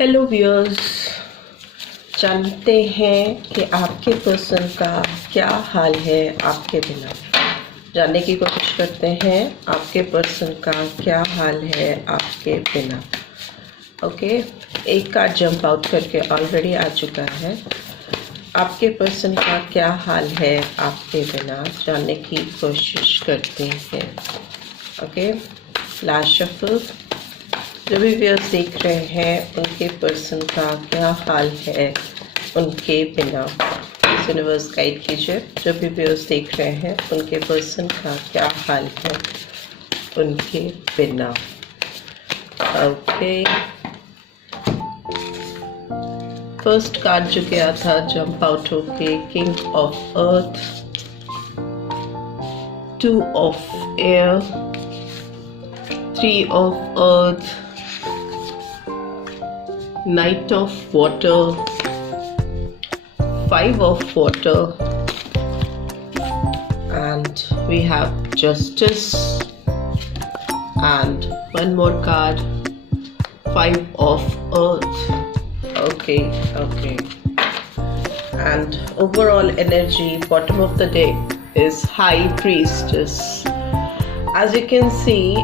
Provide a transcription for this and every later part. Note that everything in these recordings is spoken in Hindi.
हेलो व्यूअर्स, जानते हैं कि आपके पर्सन का क्या हाल है आपके बिना। जानने की कोशिश करते हैं आपके पर्सन का क्या हाल है आपके बिना। ओके, एक कार्ड जंप आउट करके ऑलरेडी आ चुका है। आपके पर्सन का क्या हाल है आपके बिना जानने की कोशिश करते हैं। Okay, last shuffle. जो भी व्यूअर्स देख रहे हैं उनके पर्सन का क्या हाल है उनके बिना, यूनिवर्स गाइड कीजिए। जो भी व्यूअर्स देख रहे हैं उनके पर्सन का क्या हाल है उनके बिना। ओके, फर्स्ट कार्ड जो गया था जंप आउट होके, king of earth, 2 of air, 3 of earth, Knight of water, 5 of water, and we have justice, and one more card, 5 of earth. Okay, and overall energy bottom of the day is high priestess. As you can see,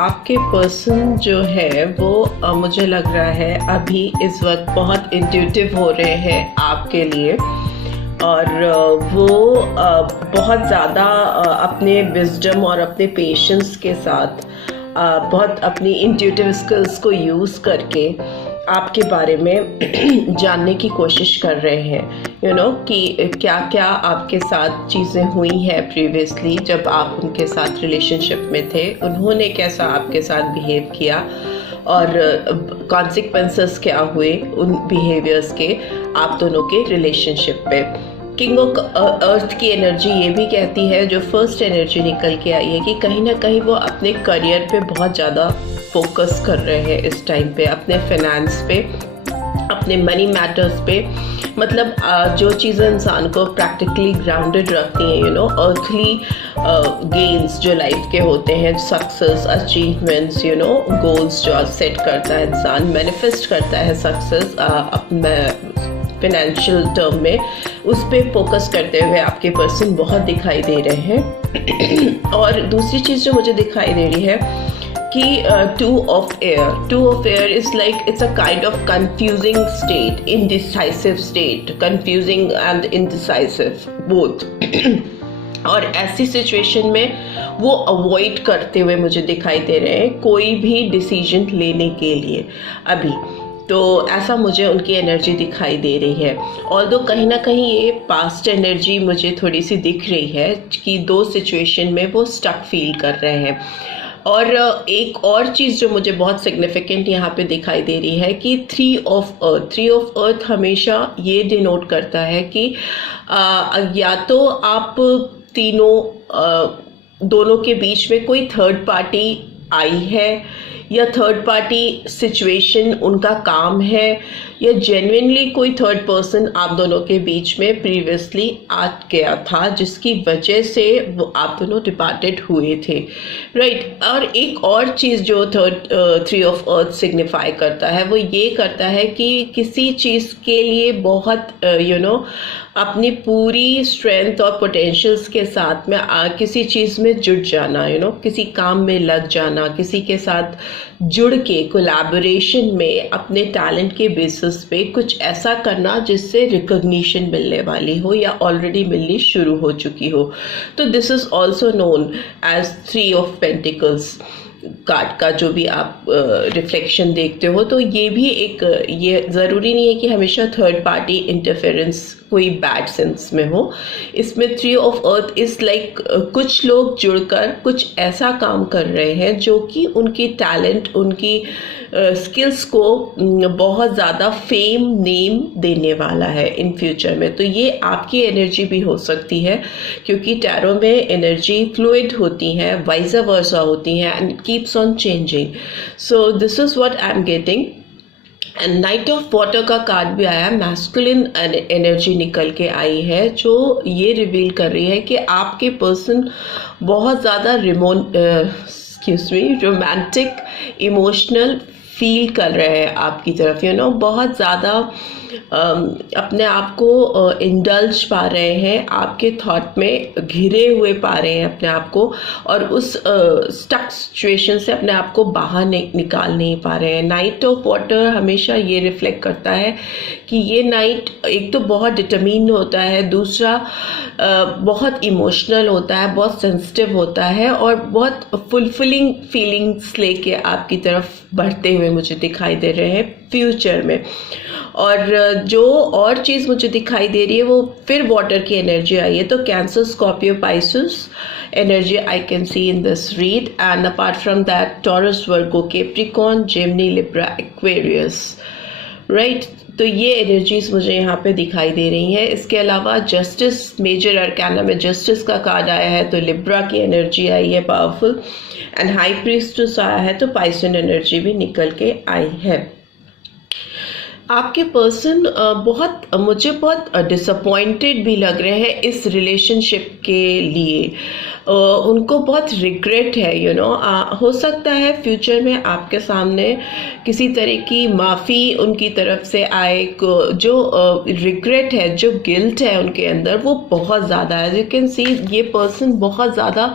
आपके पर्सन जो है वो मुझे लग रहा है अभी इस वक्त बहुत इंट्यूटिव हो रहे हैं आपके लिए, और वो बहुत ज़्यादा अपने विजडम और अपने पेशेंस के साथ बहुत अपनी इंट्यूटिव स्किल्स को यूज़ करके आपके बारे में जानने की कोशिश कर रहे हैं। कि क्या क्या आपके साथ चीज़ें हुई हैं प्रीवियसली जब आप उनके साथ रिलेशनशिप में थे, उन्होंने कैसा आपके साथ बिहेव किया और कॉन्सिक्वेंसेस क्या हुए उन बिहेवियर्स के आप दोनों के रिलेशनशिप पे। किंग ऑफ अर्थ की एनर्जी ये भी कहती है, जो फर्स्ट एनर्जी निकल के आई है, कि कहीं ना कहीं वो अपने करियर पे बहुत ज़्यादा फोकस कर रहे हैं इस टाइम पे, अपने फाइनेंस पे, अपने मनी मैटर्स पे। मतलब जो चीज़ें इंसान को प्रैक्टिकली ग्राउंडेड रखती हैं, अर्थली गेन्स जो लाइफ के होते हैं, सक्सेस, अचीवमेंट्स, गोल्स जो सेट करता है इंसान, मैनिफेस्ट करता है सक्सेस अपने फाइनेंशियल टर्म में, उस पर फोकस करते हुए आपके पर्सन बहुत दिखाई दे रहे हैं। और दूसरी चीज़ जो मुझे दिखाई दे रही है कि 2 of air is like it's a kind of confusing state, indecisive state, confusing and indecisive both। और ऐसी सिचुएशन में वो अवॉइड करते हुए मुझे दिखाई दे रहे हैं कोई भी डिसीजन लेने के लिए अभी। तो ऐसा मुझे उनकी एनर्जी दिखाई दे रही है। ऑल्दो कहीं ना कहीं ये पास्ट एनर्जी मुझे थोड़ी सी दिख रही है कि 2 सिचुएशन में वो स्टक फील कर रहे हैं। और एक और चीज़ जो मुझे बहुत सिग्निफिकेंट यहाँ पे दिखाई दे रही है कि 3 ऑफ अर्थ हमेशा ये डिनोट करता है कि या तो आप दोनों के बीच में कोई थर्ड पार्टी आई है, या थर्ड पार्टी सिचुएशन उनका काम है, या जेन्युइनली कोई थर्ड पर्सन आप दोनों के बीच में प्रीवियसली आ गया था जिसकी वजह से वो आप दोनों डिपार्टेड हुए थे, राइट। और एक और चीज़ जो 3 ऑफ अर्थ सिग्निफाई करता है वो ये करता है कि किसी चीज़ के लिए बहुत अपनी पूरी स्ट्रेंथ और पोटेंशियल्स के साथ में किसी चीज़ में जुट जाना, किसी काम में लग जाना, किसी के साथ जुड़ के कोलैबोरेशन में अपने टैलेंट के बेसिस पे कुछ ऐसा करना जिससे रिकॉग्निशन मिलने वाली हो या ऑलरेडी मिलनी शुरू हो चुकी हो। तो this is also known as 3 of pentacles card का जो भी आप रिफ्लेक्शन देखते हो। तो ये भी एक, ये ज़रूरी नहीं है कि हमेशा थर्ड पार्टी इंटरफेरेंस कोई बैड सेंस में हो। इसमें 3 ऑफ अर्थ इज़ लाइक कुछ लोग जुड़कर कुछ ऐसा काम कर रहे हैं जो कि उनकी टैलेंट, उनकी स्किल्स को बहुत ज़्यादा फेम, नेम देने वाला है इन फ्यूचर में। तो ये आपकी एनर्जी भी हो सकती है, क्योंकि टैरो में एनर्जी फ्लूइड होती हैं, वाइस वर्सा होती हैं, and it keeps on changing. So this is what I am getting. And night of water का कार्ड भी आया, मैस्कुलिन एनर्जी निकल के आई है, जो ये रिवील कर रही है कि आपके पर्सन बहुत ज़्यादा रोमांटिक, इमोशनल, फील कर रहे हैं आपकी तरफ, बहुत ज़्यादा अपने आप को इंडल्ज पा रहे हैं, आपके थॉट में घिरे हुए पा रहे हैं अपने आप को, और उस स्टक सिचुएशन से अपने आप को बाहर निकाल नहीं पा रहे हैं। नाइट ऑफ वाटर हमेशा ये रिफ्लेक्ट करता है कि ये नाइट एक तो बहुत डिटरमिन्ड होता है, दूसरा बहुत इमोशनल होता है, बहुत सेंसिटिव होता है, और बहुत फुलफिलिंग फीलिंग्स लेके आपकी तरफ बढ़ते हुए मुझे दिखाई दे रहे हैं फ्यूचर में। और जो और चीज़ मुझे दिखाई दे रही है वो फिर वाटर की एनर्जी आई है, तो cancer, Scorpio, Pisces energy I can see in this read, and apart from that taurus, Virgo, Capricorn, Gemini, Libra, Aquarius, right. तो ये एनर्जीज मुझे यहाँ पे दिखाई दे रही हैं। इसके अलावा जस्टिस, मेजर अरकाना में जस्टिस का कार्ड आया है, तो लिब्रा की एनर्जी आई है पावरफुल, एंड हाई प्रीस्टेस आया है, तो पाइसन एनर्जी भी निकल के आई है। आपके पर्सन मुझे बहुत डिसअपॉइंटेड भी लग रहे हैं इस रिलेशनशिप के लिए। उनको बहुत रिग्रेट है, हो सकता है फ्यूचर में आपके सामने किसी तरह की माफ़ी उनकी तरफ से आए। जो रिग्रेट है, जो गिल्ट है उनके अंदर, वो बहुत ज़्यादा है। यू कैन सी ये पर्सन बहुत ज़्यादा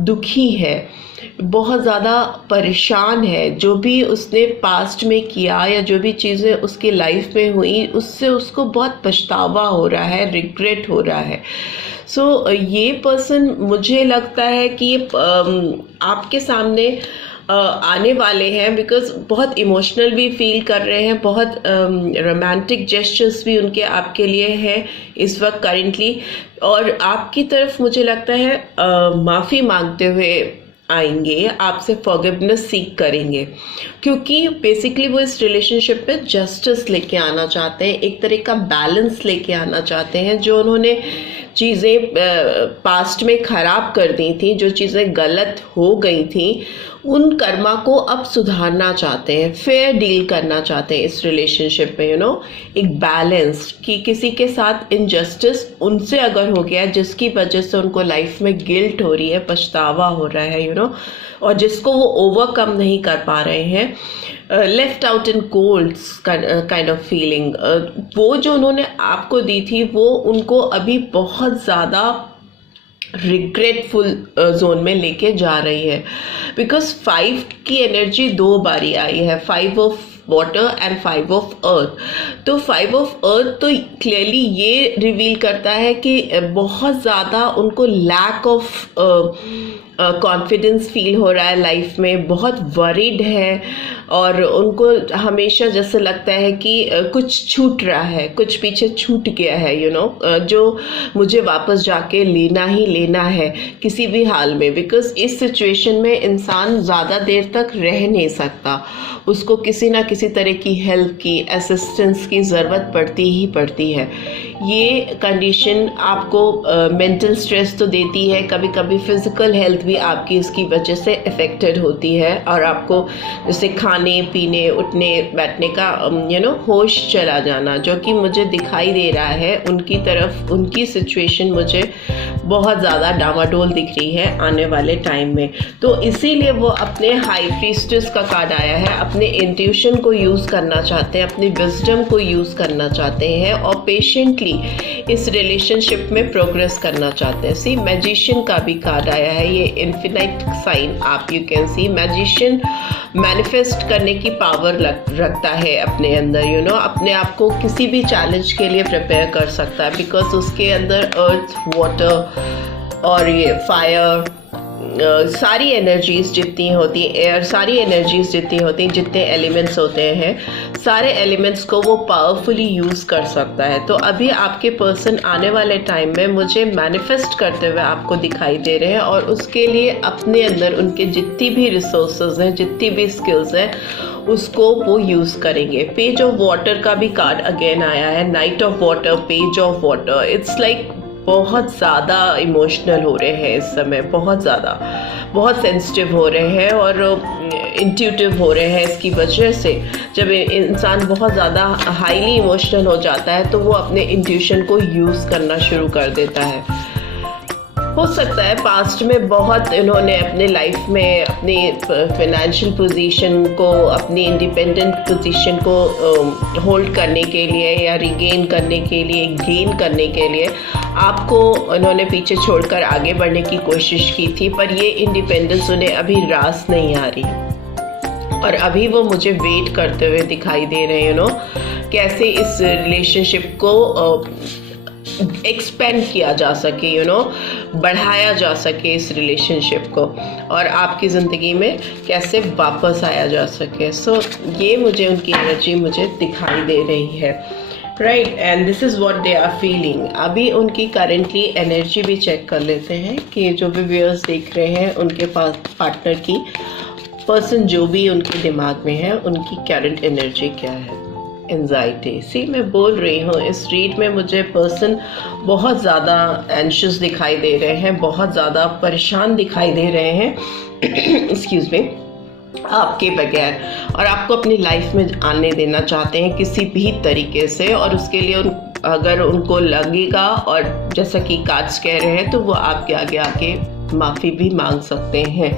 दुखी है, बहुत ज़्यादा परेशान है। जो भी उसने पास्ट में किया या जो भी चीज़ें उसकी लाइफ में हुई, उससे उसको बहुत पछतावा हो रहा है, रिग्रेट हो रहा है। सो ये पर्सन मुझे लगता है कि ये आपके सामने आने वाले हैं, बिकॉज बहुत इमोशनल भी फील कर रहे हैं, बहुत रोमांटिक जेस्चर्स भी उनके आपके लिए हैं इस वक्त करेंटली, और आपकी तरफ मुझे लगता है माफ़ी मांगते हुए आएंगे, आपसे फॉरगिवनेस सीख करेंगे, क्योंकि बेसिकली वो इस रिलेशनशिप में जस्टिस लेके आना चाहते हैं, एक तरह का बैलेंस लेके आना चाहते हैं। जो उन्होंने चीज़ें पास्ट में ख़राब कर दी थी, जो चीज़ें गलत हो गई थी, उन कर्मा को अब सुधारना चाहते हैं, फेयर डील करना चाहते हैं इस रिलेशनशिप में, एक बैलेंस, कि किसी के साथ इनजस्टिस उनसे अगर हो गया जिसकी वजह से उनको लाइफ में गिल्ट हो रही है, पछतावा हो रहा है, और जिसको वो ओवरकम नहीं कर पा रहे हैं, left out in cold kind of feeling, वो जो उन्होंने आपको दी थी वो उनको अभी बहुत ज़्यादा रिग्रेटफुल जोन में लेके जा रही है। बिकॉज 5 की एनर्जी 2 बारी आई है, 5 of water and 5 of earth. तो 5 ऑफ अर्थ तो क्लियरली ये रिवील करता है कि बहुत ज़्यादा उनको लैक ऑफ कॉन्फिडेंस फील हो रहा है लाइफ में, बहुत वरीड है, और उनको हमेशा जैसे लगता है कि कुछ छूट रहा है, कुछ पीछे छूट गया है, जो मुझे वापस जाके लेना ही लेना है किसी भी हाल में। बिकॉज इस सिचुएशन में इंसान ज़्यादा देर तक रह नहीं सकता, उसको किसी ना किसी तरह की हेल्प की, असिस्टेंस की ज़रूरत पड़ती ही पड़ती है। ये कंडीशन आपको मेंटल स्ट्रेस तो देती है, कभी कभी फिज़िकल हेल्थ भी आपकी इसकी वजह से अफेक्टेड होती है, और आपको जैसे खाने पीने, उठने बैठने का होश चला जाना, जो कि मुझे दिखाई दे रहा है उनकी तरफ। उनकी सिचुएशन मुझे बहुत ज़्यादा डामाडोल दिख रही है आने वाले टाइम में। तो इसीलिए वो अपने हाई प्रीस्टेस का कार्ड आया है, अपने इंट्यूशन को यूज़ करना चाहते हैं, अपनी विजडम को यूज़ करना चाहते हैं, और पेशेंटली इस रिलेशनशिप में प्रोग्रेस करना चाहते हैं। सी मैजिशियन का भी कार्ड आया है, ये इन्फिनाइट साइन आप you can see. Magician manifest करने की पावर रखता है अपने अंदर, अपने आप को किसी भी चैलेंज के लिए प्रिपेयर कर सकता है, बिकॉज उसके अंदर अर्थ, वाटर और ये फायर, सारी एनर्जीज जितनी होती हैं, एयर, सारी एनर्जीज जितनी होती हैं, जितने एलिमेंट्स होते हैं, सारे एलिमेंट्स को वो पावरफुली यूज़ कर सकता है। तो अभी आपके पर्सन आने वाले टाइम में मुझे मैनिफेस्ट करते हुए आपको दिखाई दे रहे हैं, और उसके लिए अपने अंदर उनके जितनी भी रिसोर्सेज हैं, जितनी भी स्किल्स हैं, उसको वो यूज़ करेंगे। पेज ऑफ वाटर का भी कार्ड अगेन आया है, night of water, page of water. It's like बहुत ज़्यादा इमोशनल हो रहे हैं इस समय, बहुत ज़्यादा, बहुत सेंसिटिव हो रहे हैं और इंट्यूटिव हो रहे हैं। इसकी वजह से जब इंसान बहुत ज़्यादा हाईली इमोशनल हो जाता है तो वो अपने इंट्यूशन को यूज़ करना शुरू कर देता है। हो सकता है पास्ट में बहुत इन्होंने अपने लाइफ में अपनी फाइनेंशियल पोजीशन को, अपनी इंडिपेंडेंट पोजीशन को होल्ड करने के लिए या रिगेन करने के लिए, गेन करने के लिए आपको इन्होंने पीछे छोड़कर आगे बढ़ने की कोशिश की थी, पर ये इंडिपेंडेंस उन्हें अभी रास नहीं आ रही और अभी वो मुझे वेट करते हुए दिखाई दे रहे हैं। कैसे इस रिलेशनशिप को एक्सपेंड किया जा सके, बढ़ाया जा सके इस रिलेशनशिप को, और आपकी ज़िंदगी में कैसे वापस आया जा सके। सो ये मुझे उनकी एनर्जी मुझे दिखाई दे रही है, right, and this is what they are feeling. अभी उनकी करेंटली एनर्जी भी चेक कर लेते हैं कि जो भी व्यूअर्स देख रहे हैं उनके पास पार्टनर की, पर्सन जो भी उनके दिमाग में है, उनकी करंट एनर्जी क्या है। एंजाइटी, सी मैं बोल रही हूँ इस रीड में मुझे पर्सन बहुत ज़्यादा एंशियस दिखाई दे रहे हैं, बहुत ज़्यादा परेशान दिखाई दे रहे हैं एक्सक्यूज मी, आपके बगैर, और आपको अपनी लाइफ में आने देना चाहते हैं किसी भी तरीके से, और उसके लिए अगर उनको लगेगा, और जैसा कि कार्ड्स कह रहे हैं, तो वो आपके आगे आके माफ़ी भी मांग सकते हैं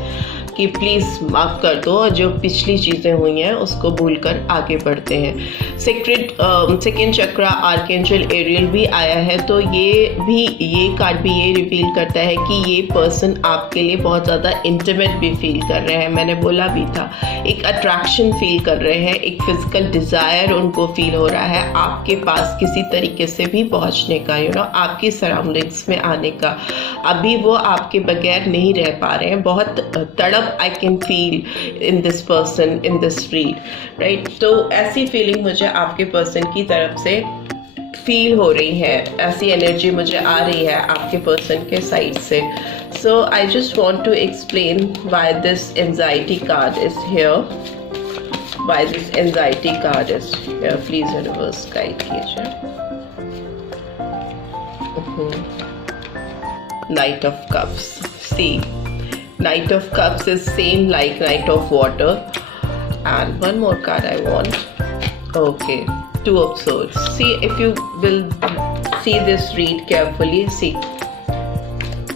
कि प्लीज़ माफ़ कर दो, और जो पिछली चीज़ें हुई हैं उसको भूलकर आगे बढ़ते हैं। सेकेंड चक्रा आर्कएंजल एरियल भी आया है, तो ये कार्ड भी ये रिवील करता है कि ये पर्सन आपके लिए बहुत ज़्यादा इंटीमेट भी फील कर रहे हैं। मैंने बोला भी था, एक अट्रैक्शन फील कर रहे हैं, एक फिजिकल डिज़ायर उनको फील हो रहा है आपके पास किसी तरीके से भी पहुंचने का, आपकी सराउंडिंग्स में आने का। अभी वो आपके बगैर नहीं रह पा रहे हैं, बहुत तड़प I can feel in this person, in this read, right? तो ऐसी फीलिंग मुझे आपके पर्सन की तरफ से फील हो रही है, ऐसी एनर्जी मुझे आ रही है आपके पर्सन के साइड से। So I just want to explain why this anxiety card is here. Why this anxiety card is here? Please universe guide कीजिए। Knight of Cups. See. Knight of Cups is same like Knight of Water, and one more card I want. Okay, Two of Swords. See, if you will see this read carefully, see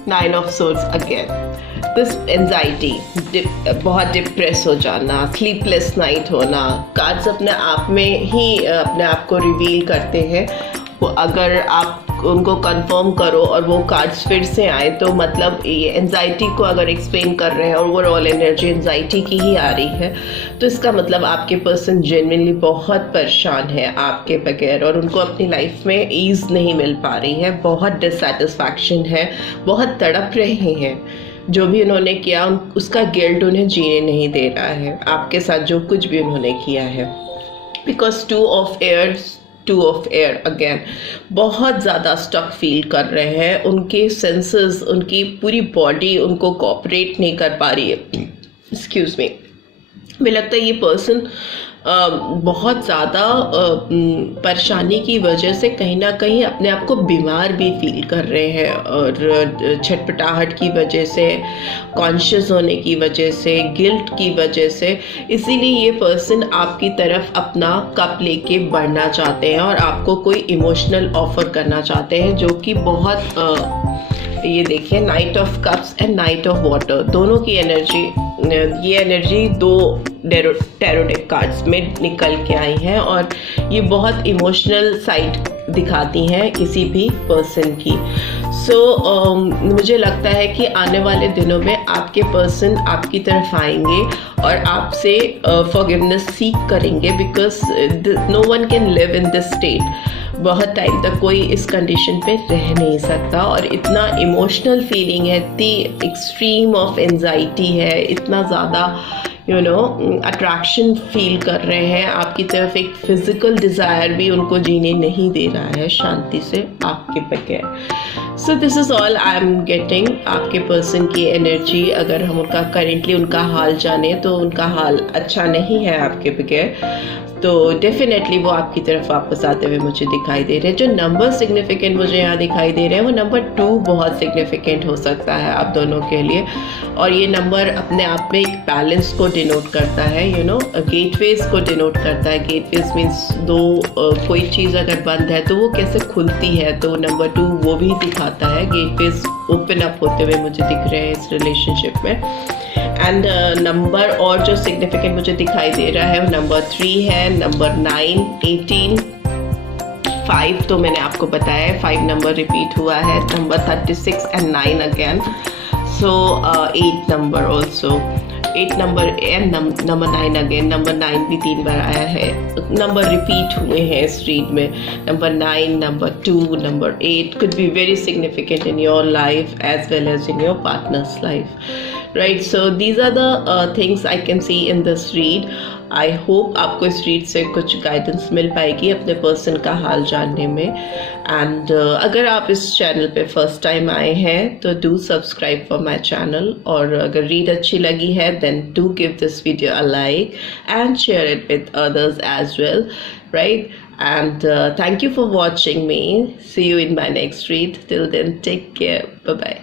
Nine of Swords again. This anxiety, बहुत डिप्रेस हो जाना, स्लीपलेस नाइट होना, कार्ड्स अपने आप में ही अपने आप को रिवील करते हैं। वो अगर आप उनको कंफर्म करो और वो कार्ड्स फिर से आए, तो मतलब ये एंजाइटी को अगर एक्सप्लेन कर रहे हैं, और ओवरऑल एनर्जी एंजाइटी की ही आ रही है, तो इसका मतलब आपके पर्सन जेन्युइनली बहुत परेशान है आपके बगैर, और उनको अपनी लाइफ में ईज़ नहीं मिल पा रही है, बहुत डिससैटिस्फैक्शन है, बहुत तड़प रहे हैं। जो भी उन्होंने किया उसका गिल्ट उन्हें जीने नहीं दे रहा है आपके साथ, जो कुछ भी उन्होंने किया है। Because two of air again, बहुत ज़्यादा स्टक फील कर रहे हैं, उनके सेंसेस, उनकी पूरी बॉडी उनको कोऑपरेट नहीं कर पा रही है। एक्सक्यूज मी, मुझे लगता है ये पर्सन बहुत ज़्यादा परेशानी की वजह से कहीं ना कहीं अपने आप को बीमार भी फील कर रहे हैं, और छटपटाहट की वजह से, कॉन्शियस होने की वजह से, गिल्ट की वजह से, इसीलिए ये पर्सन आपकी तरफ अपना कप लेके बढ़ना चाहते हैं और आपको कोई इमोशनल ऑफर करना चाहते हैं, जो कि बहुत ये देखिए, night of cups and night of water, दोनों की एनर्जी, ये एनर्जी दो टैरो डेक कार्ड्स में निकल के आई हैं, और ये बहुत इमोशनल साइड दिखाती हैं किसी भी पर्सन की। मुझे लगता है कि आने वाले दिनों में आपके पर्सन आपकी तरफ आएंगे और आपसे फॉरगिवनेस सीख करेंगे, because no one can live in this state. बहुत टाइम तक कोई इस कंडीशन पे रह नहीं सकता, और इतना इमोशनल फीलिंग है, इतनी एक्सट्रीम ऑफ एंजाइटी है, इतना ज़्यादा अट्रैक्शन फील कर रहे हैं आपकी तरफ, एक फिजिकल डिज़ायर भी उनको जीने नहीं दे रहा है शांति से आपके बगैर। So this is all I am getting आपके पर्सन की एनर्जी। अगर हम उनका करेंटली उनका हाल जाने, तो उनका हाल अच्छा नहीं है आपके बगैर। तो डेफिनेटली वो आपकी तरफ वापस आते हुए मुझे दिखाई दे रहे हैं। जो नंबर सिग्निफिकेंट मुझे यहाँ दिखाई दे रहे हैं वो नंबर 2 बहुत सिग्निफिकेंट हो सकता है आप दोनों के लिए। और ये नंबर अपने आप में एक बैलेंस को डिनोट करता है, यू नो, गेटवेज को डिनोट करता है। गेटवेज मीन्स कोई चीज़ अगर बंद है तो वो कैसे खुलती है, तो नंबर 2 वो भी दिखाता है। गेटवेज ओपन अप होते हुए मुझे दिख रहे हैं इस रिलेशनशिप में। एंड नंबर और जो सिग्निफिकेंट मुझे दिखाई दे रहा है वो नंबर 3 है, नंबर 9, 18, 5 तो मैंने आपको बताया है, 5 नंबर रिपीट हुआ है, number 36 and 9 again, so 8 number also, 8 number and number 9 again, number 9 भी 3 बार आया है। नंबर रिपीट हुए हैं इस रीड में, number 9, number 2, number 8 could be very significant in your life as well as in your partner's life. Right, so these are the things I can see in this read. I hope आपको इस रीड से कुछ गाइडेंस मिल पाएगी अपने पर्सन का हाल जानने में। एंड अगर आप इस चैनल पे फर्स्ट टाइम आए हैं तो do subscribe for my channel, और अगर रीड अच्छी लगी है then do give this video a like and share it with others as well, right? And thank you for watching me. See you in my next read. Till then, take care. Bye bye.